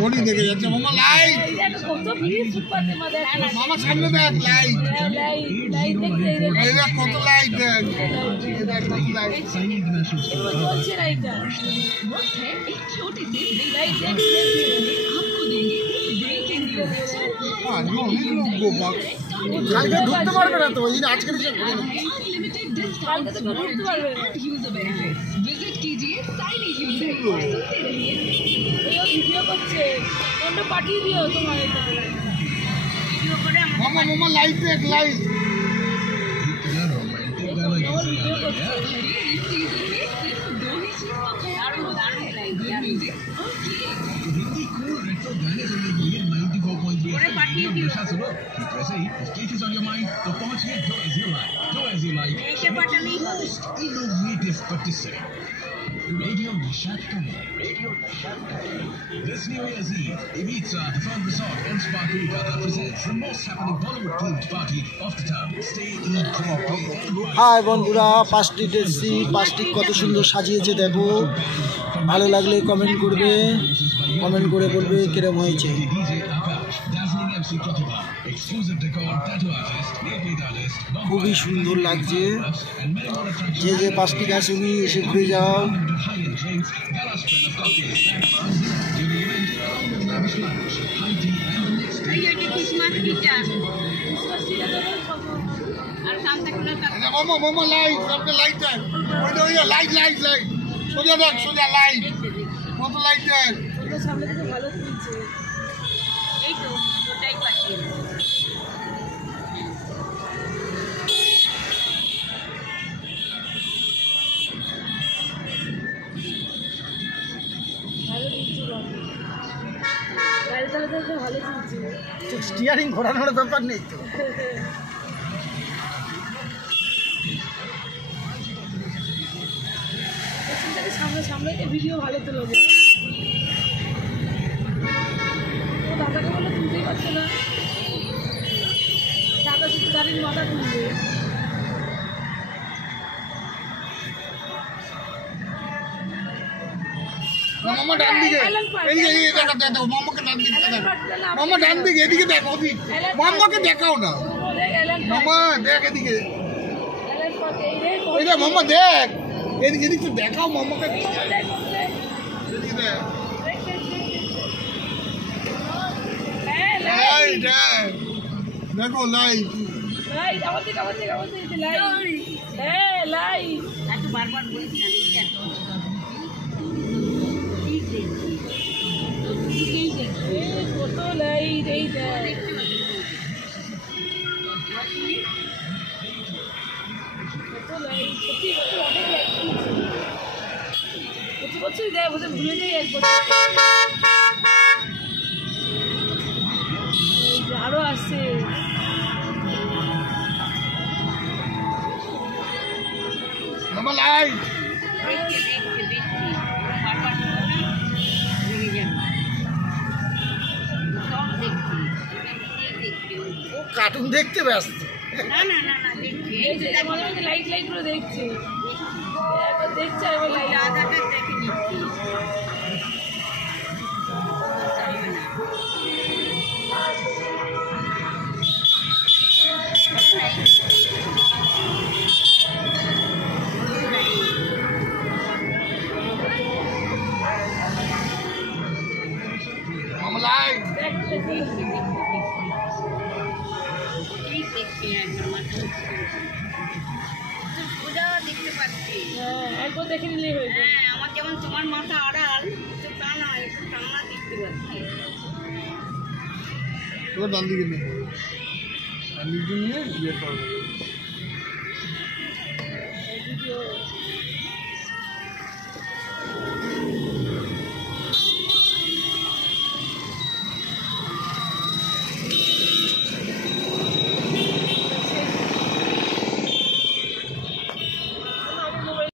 কোটি দেখে যাচ্ছে মামা লাইট মামা সামনে দেখ লাইট এই দেখ কত লাইট দেখ কত লাইট চলছে লাইটটা কালকে ঢুকতে পারবে না তো ওই জন্য আজকে ঢুকতে পারবে ভিডিও করছে কোনটা পাঠিয়ে দিও তোমার ভিডিও করে মামা মামা লাইট দেখ লাইট ভিডিও করছে वैसे ही स्टेटस ऑन योर माइंड तो पहुंचिए जो as you like innovative patisserie Radio Nishatkali. This New Year's Eve, Ibiza, the Fun Resort and Spa Kolkata presents the most happening Bollywood-themed party of the town. Stay in hi বন্ধুরা, পাঁচটি দেখছি, পাঁচটি কত সুন্দর সাজিয়েছে দেখো। ভালো লাগলে কমেন্ট করবে, কমেন্ট করে বলবে কিরম হয়েছে। খুবই সুন্দর লাগছে। যে যে পাঁচটি গাছ উনি এসে ঘুরে যাও। মামা মামা লাইট আপনি লাইট দেন ওই লাইট লাইট লাইট সোজা দেখ সোজা লাইট কত লাইট দেন সামনে থেকে ভালো তুলছে এই তো ওটাই পাঠিয়ে ভালো তুলছে স্টিয়ারিং ঘোরানোর ব্যাপার নেই তো। সামনে সামনে ভিডিও ভালো তোলা যায়। ও দাদাকে বলে তুলতেই পারছে না, দাদা শুধু গাড়ির মাথা তুলবে। মামা ডান দিকে এদিকে দেখো দেখো মামাকে ডান দিকে দেখো মামা ডান দিকে এদিকে দেখো ওদিকে মামাকে দেখাও না মামা দেখ এদিকে এই দেখ মামা দেখ এদিকে এদিকে দেখাও মামাকে এদিকে দেখ লাইট দেখো লাইট লাইট আমার দিকে লাইট হ্যাঁ লাইট একটু বারবার বলছি না কত লাইট এই কত লাইট সত্যি অনেক লাইট প্রতি বছরই দেয় বোধ ভুলে যাই এক বছর আরো আসছে মামা লাইট কার্টুন দেখতে ব্যস্ত। না না না না দেখছি মনে হচ্ছে লাইট লাইট করে দেখছে দেখছে এবার লাইট আদাটা দেখে নিচ্ছি মামা লাইট দেখতে পাচ্ছি একবার দেখে নিলেই হয়ে যায়। হ্যাঁ আমার যেমন তোমার মাথা আড়াল তা না একটু টানা দেখতে পাচ্ছি তোর ডান দিকে নেই ডান দিকে নিয়ে বিয়ে করবে ভিডিও